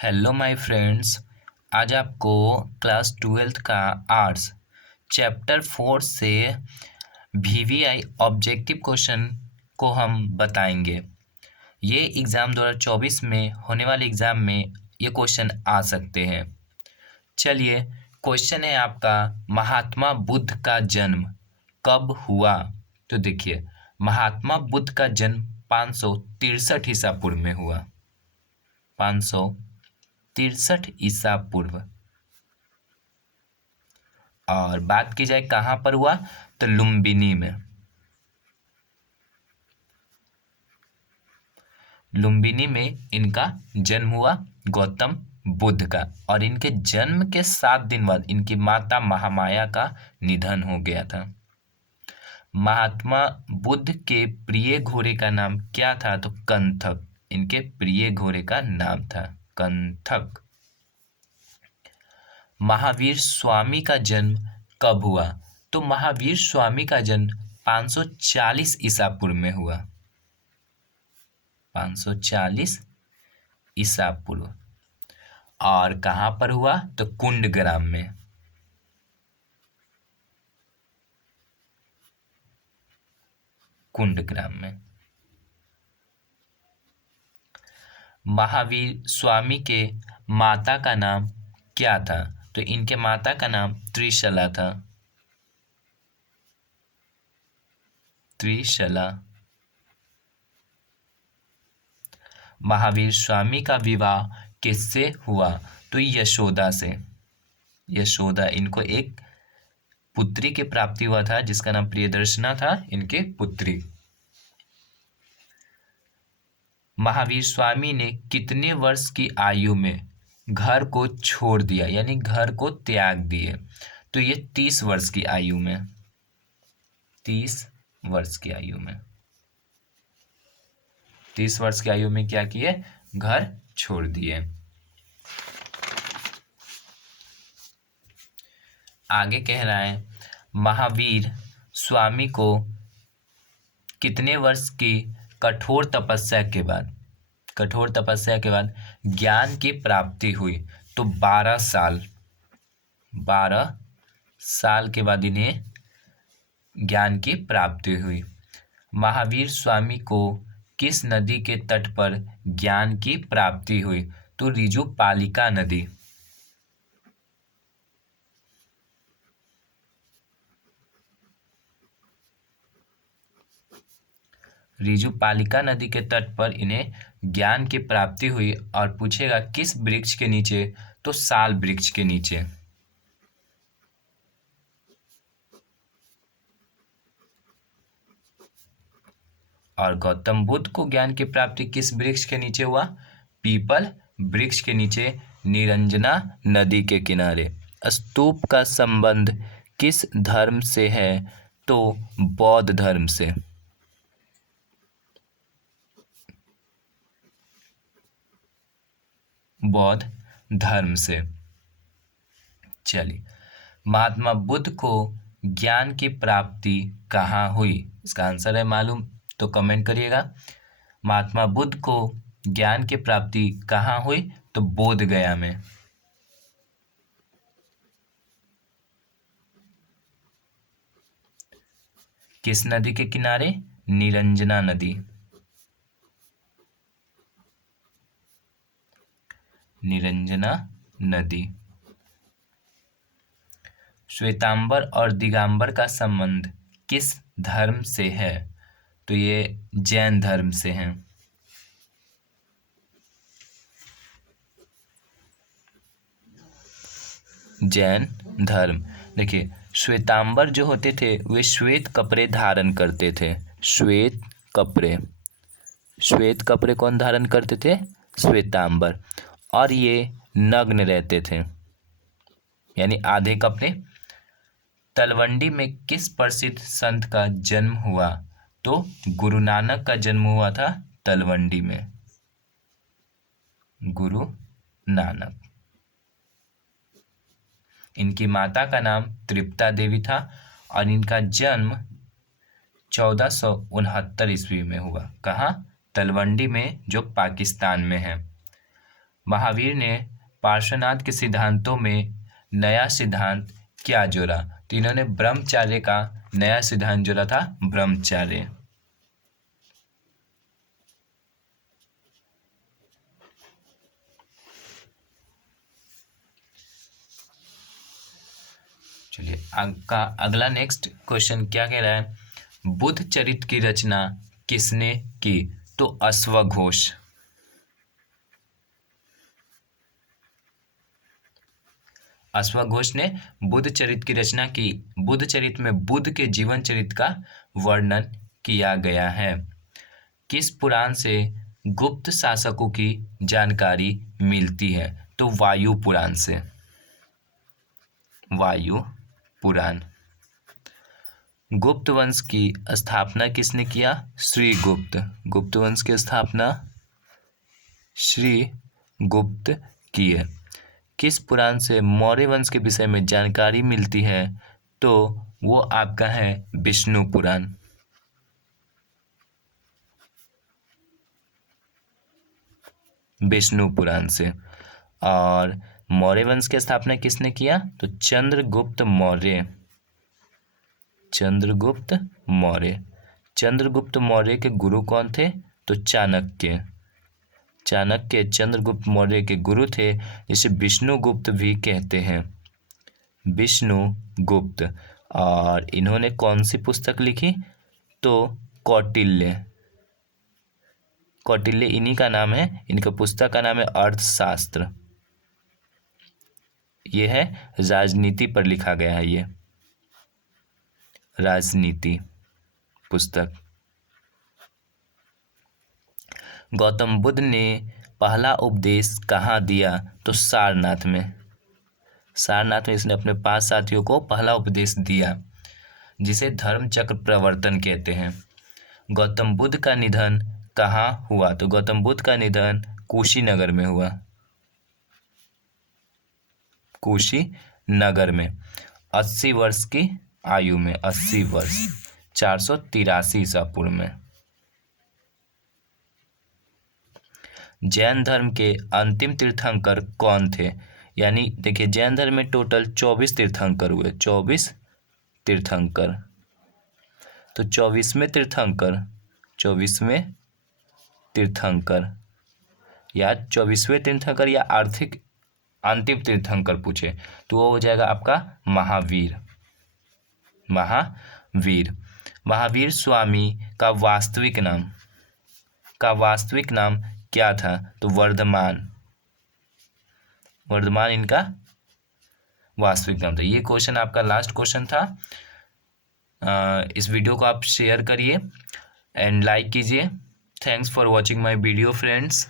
Hello my friends. आज आपको class 12th का आर्ट्स चैप्टर 4 से वीवीआई ऑब्जेक्टिव क्वेश्चन को हम बताएंगे। ये एग्ज़ाम 2024 में होने वाले एग्ज़ाम में ये क्वेश्चन आ सकते हैं। चलिए, क्वेश्चन है आपका, महात्मा बुद्ध का जन्म कब हुआ? तो देखिए, महात्मा बुद्ध का जन्म 563 ईसा पूर्व में हुआ। 563 ईसा पूर्व। और बात की जाए कहाँ पर हुआ, तो लुम्बिनी में। लुम्बिनी में इनका जन्म हुआ, गौतम बुद्ध का। और इनके जन्म के 7 दिन बाद इनकी माता महामाया का निधन हो गया था। महात्मा बुद्ध के प्रिय घोड़े का नाम क्या था? तो कंथक। इनके प्रिय घोड़े का नाम था कंथक। महावीर स्वामी का जन्म कब हुआ? तो महावीर स्वामी का जन्म 540 ईसा पूर्व में हुआ। 540 ईसा पूर्व। और कहाँ पर हुआ? तो कुंडग्राम में। कुंडग्राम में। महावीर स्वामी के माता का नाम क्या था? तो इनके माता का नाम त्रिशला था। त्रिशला। महावीर स्वामी का विवाह किससे हुआ? तो यशोदा से। यशोदा, इनको एक पुत्री की प्राप्ति हुआ था जिसका नाम प्रियदर्शना था, इनके पुत्री। महावीर स्वामी ने कितने वर्ष की आयु में घर को छोड़ दिया, यानी घर को त्याग दिए? तो ये 30 वर्ष की आयु में। 30 वर्ष की आयु में। 30 वर्ष की आयु में क्या किए? घर छोड़ दिए। आगे कह रहा है, महावीर स्वामी को कितने वर्ष की कठोर तपस्या के बाद ज्ञान की प्राप्ति हुई? तो 12 साल। 12 साल के बाद इन्हें ज्ञान की प्राप्ति हुई। महावीर स्वामी को किस नदी के तट पर ज्ञान की प्राप्ति हुई? तो ऋजुपालिका नदी। ऋजुपालिका नदी के तट पर इन्हें ज्ञान की प्राप्ति हुई। और पूछेगा किस वृक्ष के नीचे? तो साल वृक्ष के नीचे। और गौतम बुद्ध को ज्ञान की प्राप्ति किस वृक्ष के नीचे हुआ? पीपल वृक्ष के नीचे, निरंजना नदी के किनारे। स्तूप का संबंध किस धर्म से है? तो बौद्ध धर्म से। बौद्ध धर्म से। चलिए, महात्मा बुद्ध को ज्ञान की प्राप्ति कहाँ हुई? इसका आंसर है मालूम तो कमेंट करिएगा। महात्मा बुद्ध को ज्ञान की प्राप्ति कहाँ हुई? तो बोध गया में। किस नदी के किनारे? निरंजना नदी। निरंजना नदी। श्वेतांबर और दिगंबर का संबंध किस धर्म से है? तो ये जैन धर्म से हैं। जैन धर्म। देखिए, श्वेतांबर जो होते थे वे श्वेत कपड़े धारण करते थे। श्वेत कपड़े। श्वेत कपड़े कौन धारण करते थे? श्वेतांबर। और ये नग्न रहते थे, यानी आधे कपड़े। तलवंडी में किस प्रसिद्ध संत का जन्म हुआ? तो गुरु नानक का जन्म हुआ था तलवंडी में। गुरु नानक। इनकी माता का नाम तृप्ता देवी था और इनका जन्म 1469 ईस्वी में हुआ। कहाँ? तलवंडी में, जो पाकिस्तान में है। महावीर ने पार्श्वनाथ के सिद्धांतों में नया सिद्धांत क्या जोड़ा? तो इन्होंने ब्रह्मचर्य का नया सिद्धांत जोड़ा था, ब्रह्मचर्य। चलिए आपका अगला नेक्स्ट क्वेश्चन क्या कह रहा है? बुद्ध चरित्र की रचना किसने की? तो अश्वघोष। अश्वघोष ने बुद्ध चरित्र की रचना की। बुद्ध चरित्र में बुद्ध के जीवन चरित्र का वर्णन किया गया है। किस पुराण से गुप्त शासकों की जानकारी मिलती है? तो वायु पुराण से। वायु पुराण। गुप्त वंश की स्थापना किसने किया? श्री गुप्त। गुप्त वंश की स्थापना श्री गुप्त की है। किस पुराण से मौर्य वंश के विषय में जानकारी मिलती है? तो वो आपका है विष्णु पुराण। विष्णु पुराण से। और मौर्य वंश की स्थापना किसने किया? तो चंद्रगुप्त मौर्य। चंद्रगुप्त मौर्य। चंद्रगुप्त मौर्य के गुरु कौन थे? तो चाणक्य। चाणक्य चंद्रगुप्त मौर्य के गुरु थे, जिसे विष्णुगुप्त भी कहते हैं। विष्णुगुप्त। और इन्होंने कौन सी पुस्तक लिखी? तो कौटिल्य। कौटिल्य इन्हीं का नाम है। इनका पुस्तक का नाम है अर्थशास्त्र। यह है राजनीति पर लिखा गया है। ये राजनीति पुस्तक। गौतम बुद्ध ने पहला उपदेश कहाँ दिया? तो सारनाथ में। सारनाथ में इसने अपने 5 साथियों को पहला उपदेश दिया, जिसे धर्म चक्र प्रवर्तन कहते हैं। गौतम बुद्ध का निधन कहाँ हुआ? तो गौतम बुद्ध का निधन कुशीनगर में हुआ। कुशीनगर में 80 वर्ष की आयु में। 80 वर्ष 483 ईसा पूर्व में। जैन धर्म के अंतिम तीर्थंकर कौन थे? यानी देखिए, जैन धर्म में टोटल 24 तीर्थंकर हुए। 24 तीर्थंकर। तो 24वें तीर्थंकर, 24वें तीर्थंकर या 24वें तीर्थंकर या आर्थिक अंतिम तीर्थंकर पूछे तो वो हो जाएगा आपका महावीर। महावीर। महावीर स्वामी का वास्तविक नाम क्या था? तो वर्धमान। वर्धमान इनका वास्तविक नाम था। ये क्वेश्चन आपका लास्ट क्वेश्चन था। इस वीडियो को आप शेयर करिए एंड लाइक कीजिए। Thanks for watching my video friends.